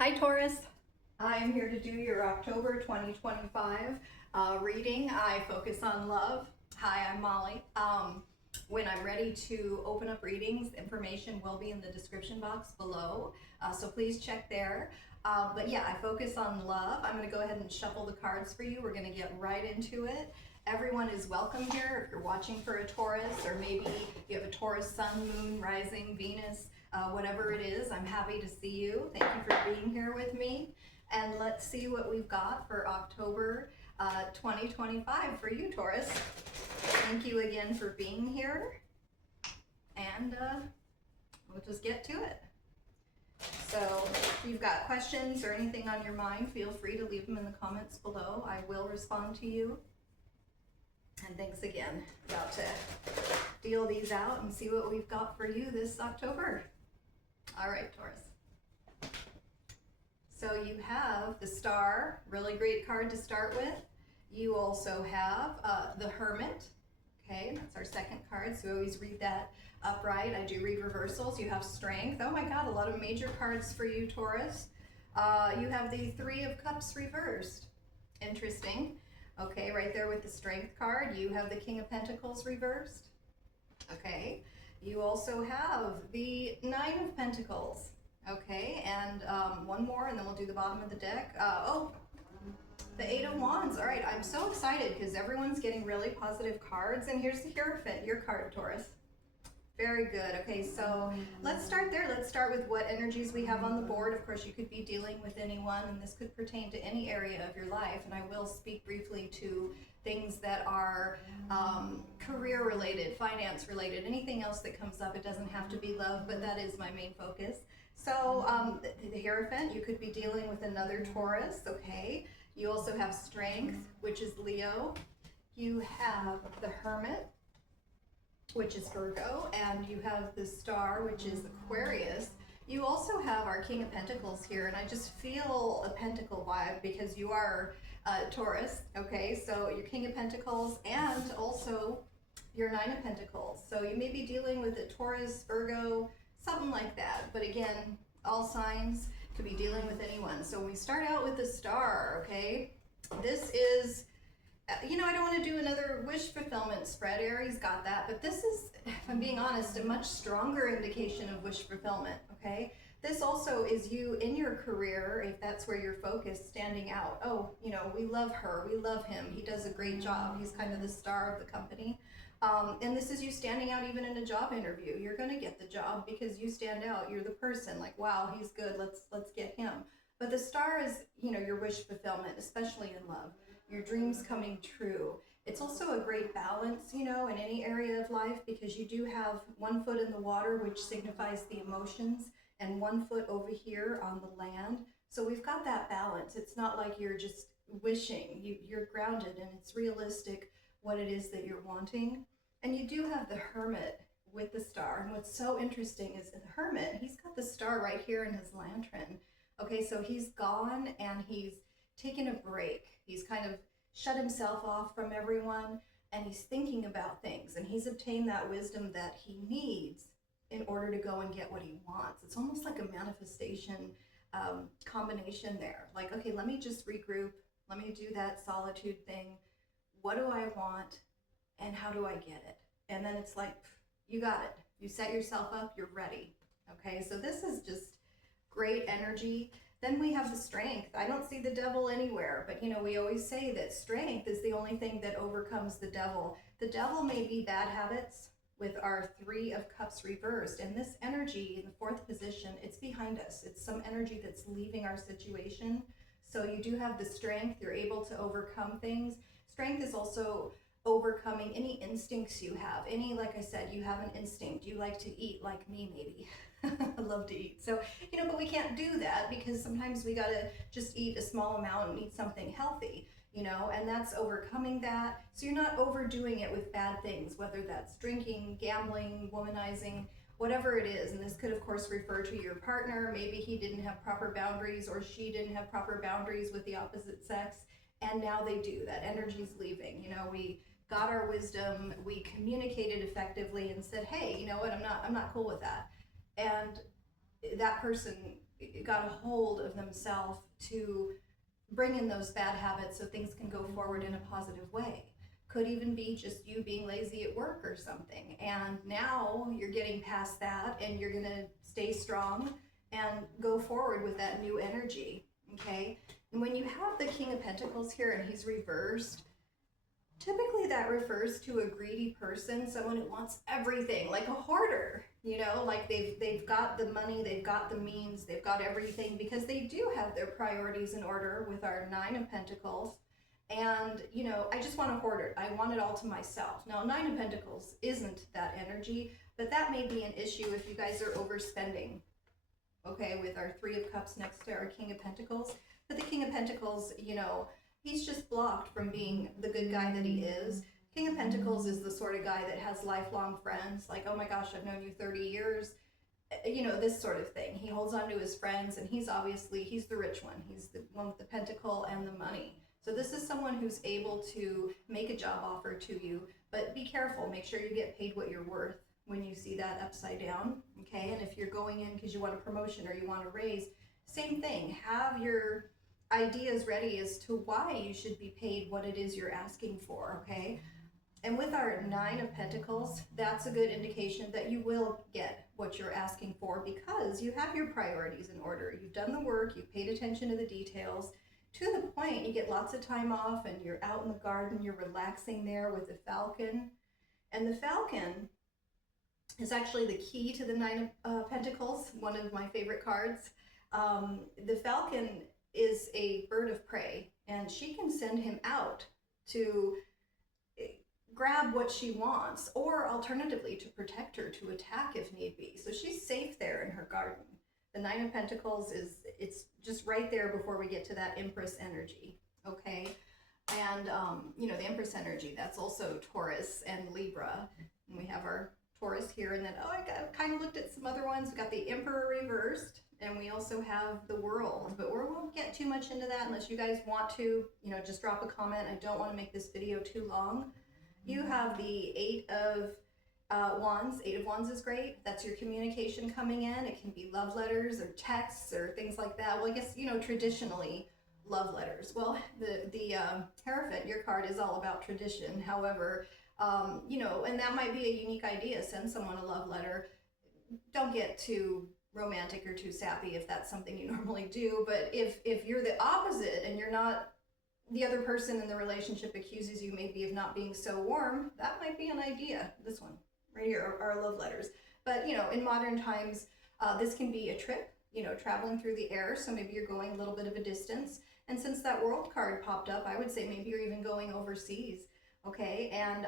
Hi Taurus, I am here to do your October 2025 reading. I focus on love. Hi, I'm Molly. When I'm ready to open up readings, information will be in the description box below, so please check there. But yeah, I focus on love. I'm going to go ahead and shuffle the cards for you. We're going to get right into it. Everyone is welcome here. If you're watching for a Taurus, or maybe you have a Taurus sun, moon, rising, Venus, whatever it is, I'm happy to see you. Thank you for being here with me. And let's see what we've got for October 2025 for you, Taurus. Thank you again for being here. And we'll just get to it. So if you've got questions or anything on your mind, feel free to leave them in the comments below. I will respond to you. And thanks again. About to deal these out and see what we've got for you this October. All right, Taurus. So you have the Star, really great card to start with. You also have the Hermit. Okay, that's our second card, so we always read that upright. I do read reversals. You have Strength. Oh my God, a lot of major cards for you, Taurus. You have the Three of Cups reversed. Interesting. Okay, right there with the Strength card, you have the King of Pentacles reversed. Okay, you also have the Nine of Pentacles. Okay, and one more, and then we'll do the bottom of the deck. The Eight of Wands. All right, I'm so excited because everyone's getting really positive cards, and here's the Hierophant, your card, Taurus. Very good. Okay, so let's start there. Let's start with what energies we have on the board. Of course, you could be dealing with anyone, and this could pertain to any area of your life. And I will speak briefly to things that are career related, finance related, anything else that comes up. It doesn't have to be love, but that is my main focus. So the Hierophant, you could be dealing with another Taurus. Okay. You also have Strength, which is Leo. You have the Hermit, which is Virgo, and you have the Star, which is Aquarius. You also have our King of Pentacles here, and I just feel a Pentacle vibe because you are Taurus, okay? So your King of Pentacles and also your Nine of Pentacles. So you may be dealing with a Taurus, Virgo, something like that. But again, all signs could be dealing with anyone. So when we start out with the Star, okay, this is, you know, I don't want to do another wish fulfillment spread. Aries got that, but this is, if I'm being honest, a much stronger indication of wish fulfillment, okay? This also is you in your career, if that's where you're focused, standing out. Oh, you know, we love her, we love him, he does a great job, he's kind of the star of the company. And this is you standing out even in a job interview. You're going to get the job because you stand out. You're the person, like, wow, he's good, let's get him. But the Star is, you know, your wish fulfillment, especially in love. Your dreams coming true. It's also a great balance, you know, in any area of life, because you do have one foot in the water, which signifies the emotions, and one foot over here on the land. So we've got that balance. It's not like you're just wishing. You're grounded, and it's realistic what it is that you're wanting. And you do have the Hermit with the Star. And what's so interesting is the Hermit, he's got the Star right here in his lantern. Okay, so he's gone and he's taken a break. He's kind of shut himself off from everyone, and he's thinking about things, and he's obtained that wisdom that he needs in order to go and get what he wants. It's almost like a manifestation combination there. Like, okay, let me just regroup. Let me do that solitude thing. What do I want, and how do I get it? And then it's like, you got it. You set yourself up, you're ready. Okay, so this is just great energy. Then we have the Strength. I don't see the devil anywhere, but you know, we always say that strength is the only thing that overcomes the devil. The devil may be bad habits with our Three of Cups reversed, and this energy in the fourth position, it's behind us. It's some energy that's leaving our situation. So you do have the Strength. You're able to overcome things. Strength is also overcoming any instincts you have. Any, like I said, you have an instinct. You like to eat like me, maybe. I love to eat. So, you know, but we can't do that because sometimes we got to just eat a small amount and eat something healthy, you know, and that's overcoming that. So you're not overdoing it with bad things, whether that's drinking, gambling, womanizing, whatever it is. And this could, of course, refer to your partner. Maybe he didn't have proper boundaries, or she didn't have proper boundaries with the opposite sex, and now they do. That energy's leaving. You know, we got our wisdom, we communicated effectively and said, hey, you know what, I'm not cool with that. And that person got a hold of themselves to bring in those bad habits so things can go forward in a positive way. Could even be just you being lazy at work or something. And now you're getting past that and you're going to stay strong and go forward with that new energy. Okay. And when you have the King of Pentacles here and he's reversed, typically that refers to a greedy person, someone who wants everything, like a hoarder, you know, like they've got the money, they've got the means, they've got everything, because they do have their priorities in order with our Nine of Pentacles. And, you know, I just want to hoard it. I want it all to myself. Now, Nine of Pentacles isn't that energy, but that may be an issue if you guys are overspending, okay, with our Three of Cups next to our King of Pentacles. But the King of Pentacles, you know, he's just blocked from being the good guy that he is. King of Pentacles is the sort of guy that has lifelong friends, like, oh my gosh, I've known you 30 years, you know, this sort of thing. He holds on to his friends, and he's the rich one. He's the one with the pentacle and the money. So this is someone who's able to make a job offer to you, but be careful. Make sure you get paid what you're worth when you see that upside down, okay? And if you're going in because you want a promotion or you want a raise, same thing. Have your ideas ready as to why you should be paid what it is you're asking for, okay? And with our Nine of Pentacles, that's a good indication that you will get what you're asking for because you have your priorities in order. You've done the work, you've paid attention to the details, to the point you get lots of time off and you're out in the garden, you're relaxing there with the Falcon. And the Falcon is actually the key to the Nine of Pentacles, one of my favorite cards. The Falcon is a bird of prey, and she can send him out to grab what she wants, or alternatively to protect her, to attack if need be. So she's safe there in her garden. The Nine of Pentacles it's just right there before we get to that Empress energy, okay? And, you know, the Empress energy, that's also Taurus and Libra. And we have our Taurus here, and then, I kind of looked at some other ones. We got the Emperor reversed, and we also have the World, but we won't get too much into that unless you guys want to, you know, just drop a comment. I don't want to make this video too long. You have the Eight of Wands. Eight of Wands is great. That's your communication coming in. It can be love letters or texts or things like that. Well, I guess, you know, traditionally love letters. Well, the Hierophant, your card, is all about tradition. However, you know, and that might be a unique idea. Send someone a love letter. Don't get too romantic or too sappy if that's something you normally do. But if you're the opposite and you're not, the other person in the relationship accuses you maybe of not being so warm, that might be an idea. This one right here are love letters. But, you know, in modern times, this can be a trip, you know, traveling through the air. So maybe you're going a little bit of a distance. And since that World card popped up, I would say maybe you're even going overseas. Okay. And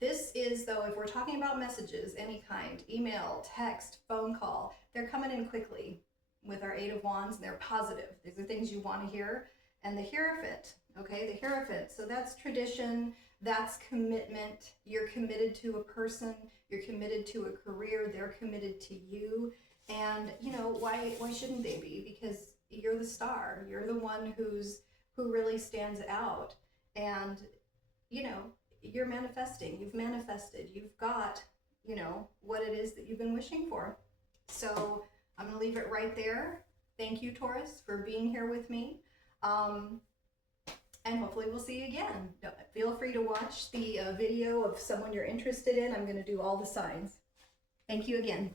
this is, though, if we're talking about messages, any kind, email, text, phone call, they're coming in quickly with our Eight of Wands, and they're positive. These are things you want to hear. And the Hierophant, okay, the Hierophant. So that's tradition, that's commitment. You're committed to a person, you're committed to a career, they're committed to you. And, you know, why shouldn't they be? Because you're the star. You're the one who really stands out. And, you know, you're manifesting. You've manifested. You've got, you know, what it is that you've been wishing for. So I'm going to leave it right there. Thank you, Taurus, for being here with me. And hopefully we'll see you again. Feel free to watch the video of someone you're interested in. I'm going to do all the signs. Thank you again.